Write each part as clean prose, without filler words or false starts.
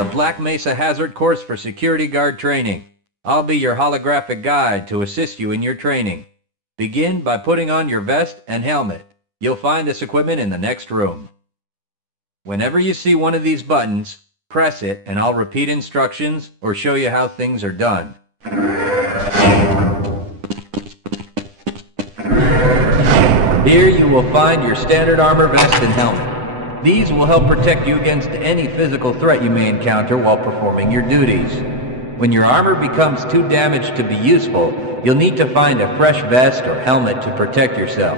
the Black Mesa Hazard Course for Security Guard Training. I'll be your holographic guide to assist you in your training. Begin by putting on your vest and helmet. You'll find this equipment in the next room. Whenever you see one of these buttons, press it and I'll repeat instructions or show you how things are done. Here you will find your standard armor vest and helmet. These will help protect you against any physical threat you may encounter while performing your duties. When your armor becomes too damaged to be useful, you'll need to find a fresh vest or helmet to protect yourself.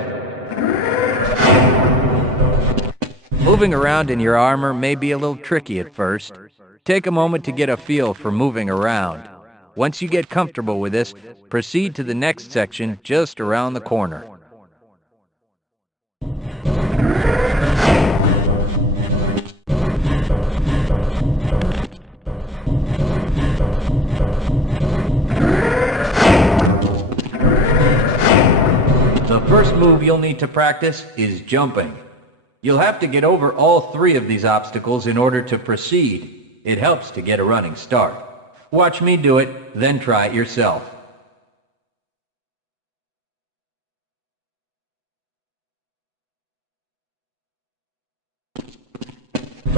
Moving around in your armor may be a little tricky at first. Take a moment to get a feel for moving around. Once you get comfortable with this, proceed to the next section just around the corner. The first move you'll need to practice is jumping. You'll have to get over all three of these obstacles in order to proceed. It helps to get a running start. Watch me do it, then try it yourself. Good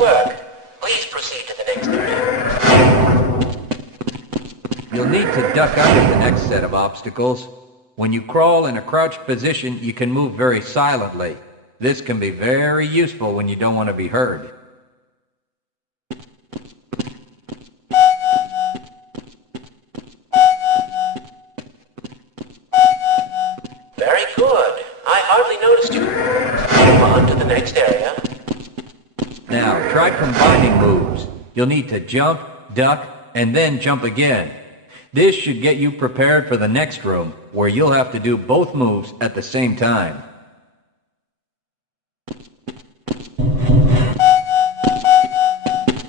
work. Please proceed to the next area. You'll need to duck under the next set of obstacles. When you crawl in a crouched position, you can move very silently. This can be very useful when you don't want to be heard. Very good. I hardly noticed you. Move on to the next area. Now, try combining moves. You'll need to jump, duck, and then jump again. This should get you prepared for the next room, where you'll have to do both moves at the same time.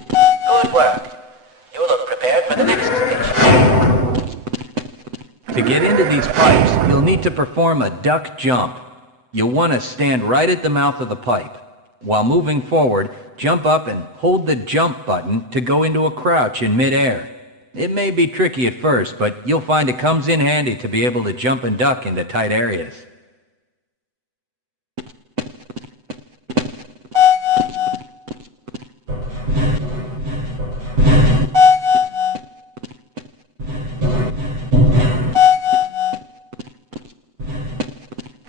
Good work. You look prepared for the next station. To get into these pipes, you'll need to perform a duck jump. You'll want to stand right at the mouth of the pipe. While moving forward, jump up and hold the jump button to go into a crouch in midair. It may be tricky at first, but you'll find it comes in handy to be able to jump and duck into tight areas.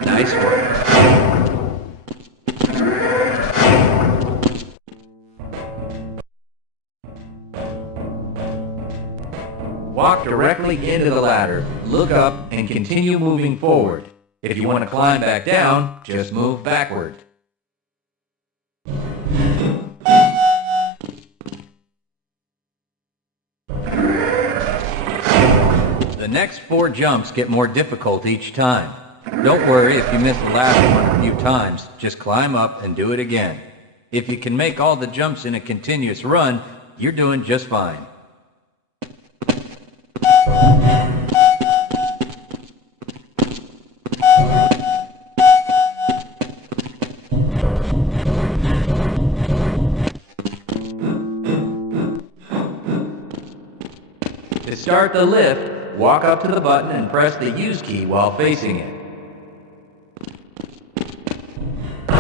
Nice work. Walk directly into the ladder, look up, and continue moving forward. If you want to climb back down, just move backward. The next 4 jumps get more difficult each time. Don't worry if you miss the last one a few times, just climb up and do it again. If you can make all the jumps in a continuous run, you're doing just fine. To start the lift, walk up to the button and press the use key while facing it. Now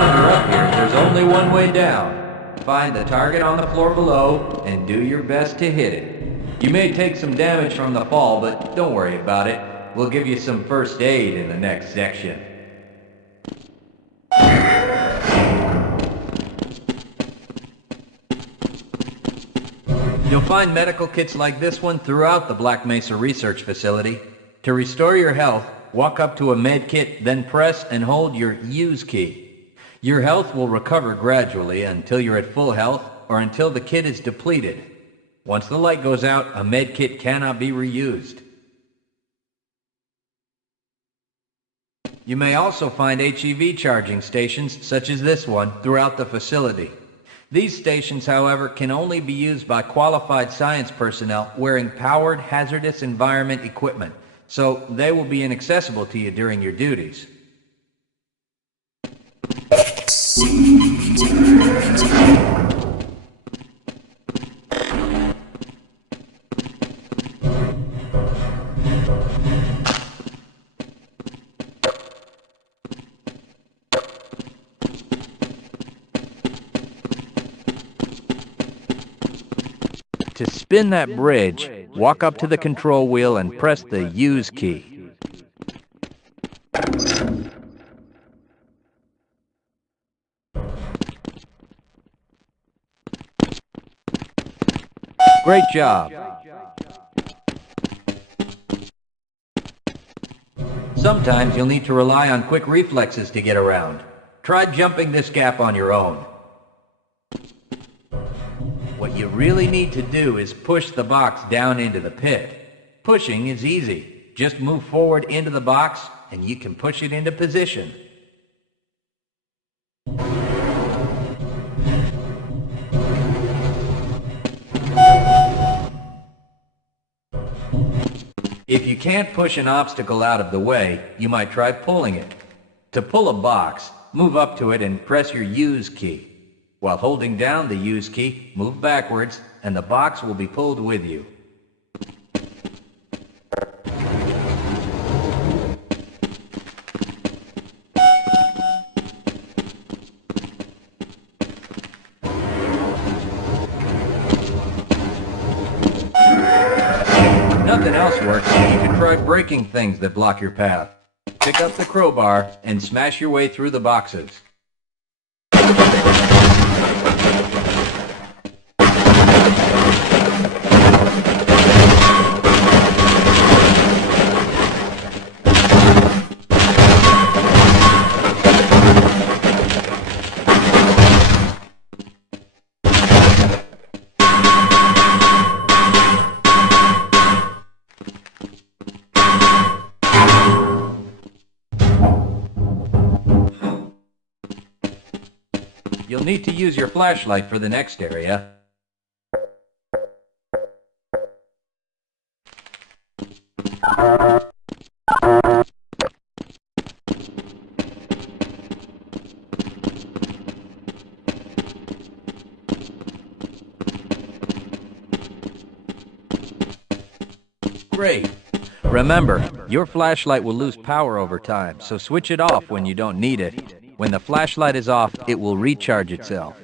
that you're up here, there's only one way down. Find the target on the floor below and do your best to hit it. You may take some damage from the fall, but don't worry about it. We'll give you some first aid in the next section. You'll find medical kits like this one throughout the Black Mesa Research Facility. To restore your health, walk up to a med kit, then press and hold your use key. Your health will recover gradually until you're at full health or until the kit is depleted. Once the light goes out, a med kit cannot be reused. You may also find HEV charging stations, such as this one, throughout the facility. These stations, however, can only be used by qualified science personnel wearing powered hazardous environment equipment, so they will be inaccessible to you during your duties. To spin that bridge, walk up to the control wheel and press the Use key. Great job. Sometimes you'll need to rely on quick reflexes to get around. Try jumping this gap on your own. What you really need to do is push the box down into the pit. Pushing is easy. Just move forward into the box and you can push it into position. If you can't push an obstacle out of the way, you might try pulling it. To pull a box, move up to it and press your Use key. While holding down the Use key, move backwards, and the box will be pulled with you. If nothing else works, you can try breaking things that block your path. Pick up the crowbar and smash your way through the boxes. You'll need to use your flashlight for the next area. Great. Remember, your flashlight will lose power over time, so switch it off when you don't need it. When the flashlight is off, it will recharge itself.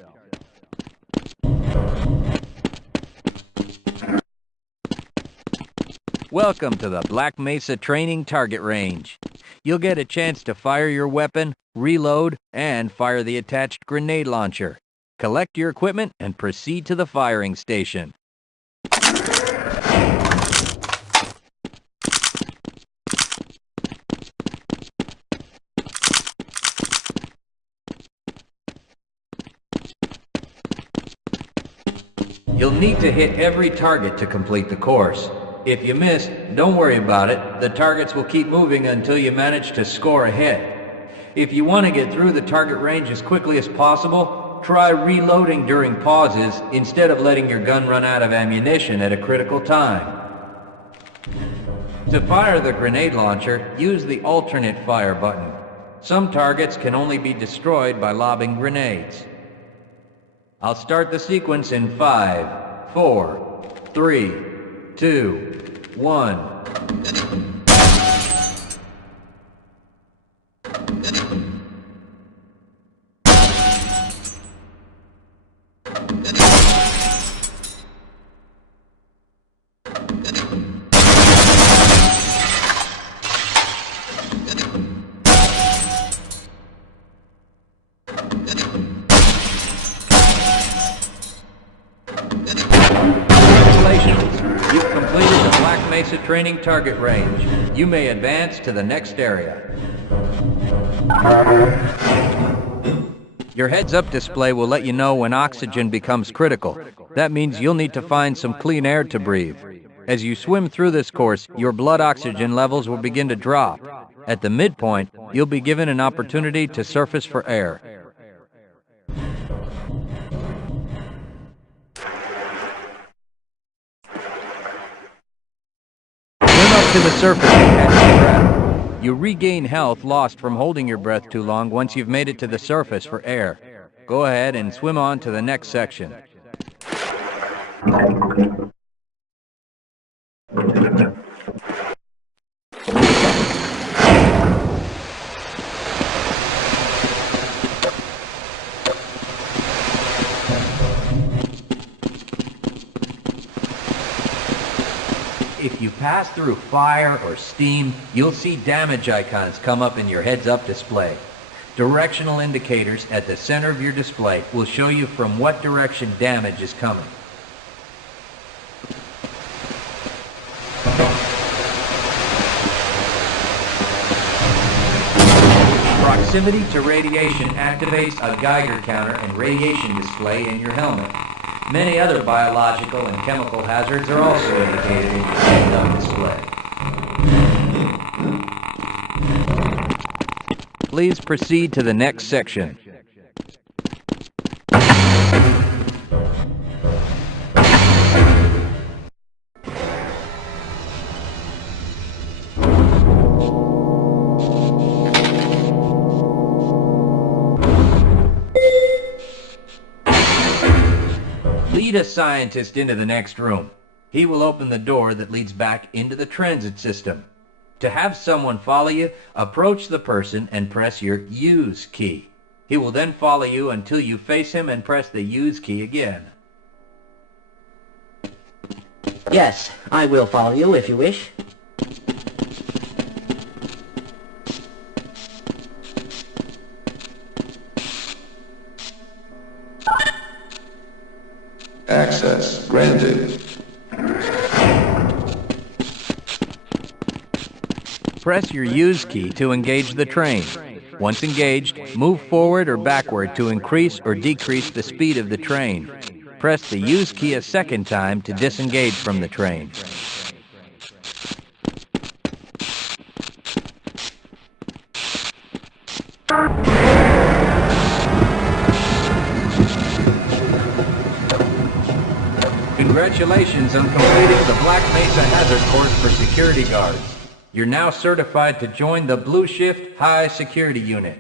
Welcome to the Black Mesa Training Target Range. You'll get a chance to fire your weapon, reload, and fire the attached grenade launcher. Collect your equipment and proceed to the firing station. You'll need to hit every target to complete the course. If you miss, don't worry about it. The targets will keep moving until you manage to score a hit. If you want to get through the target range as quickly as possible, try reloading during pauses instead of letting your gun run out of ammunition at a critical time. To fire the grenade launcher, use the alternate fire button. Some targets can only be destroyed by lobbing grenades. I'll start the sequence in 5, 4, 3, 2, 1. You've completed the Black Mesa Training Target Range. You may advance to the next area. Your heads-up display will let you know when oxygen becomes critical. That means you'll need to find some clean air to breathe. As you swim through this course, your blood oxygen levels will begin to drop. At the midpoint, you'll be given an opportunity to surface for air. To the surface and catch your breath. You regain health lost from holding your breath too long once you've made it to the surface for air. Go ahead and swim on to the next section. If you pass through fire or steam, you'll see damage icons come up in your heads-up display. Directional indicators at the center of your display will show you from what direction damage is coming. Proximity to radiation activates a Geiger counter and radiation display in your helmet. Many other biological and chemical hazards are also indicated in your heads-up display. Please proceed to the next section. Lead a scientist into the next room. He will open the door that leads back into the transit system. To have someone follow you, approach the person and press your Use key. He will then follow you until you face him and press the Use key again. Yes, I will follow you if you wish. Access granted. Press your Use key to engage the train. Once engaged, move forward or backward to increase or decrease the speed of the train. Press the Use key a second time to disengage from the train. Congratulations on completing the Black Mesa Hazard Course for security guards. You're now certified to join the Blue Shift High Security Unit.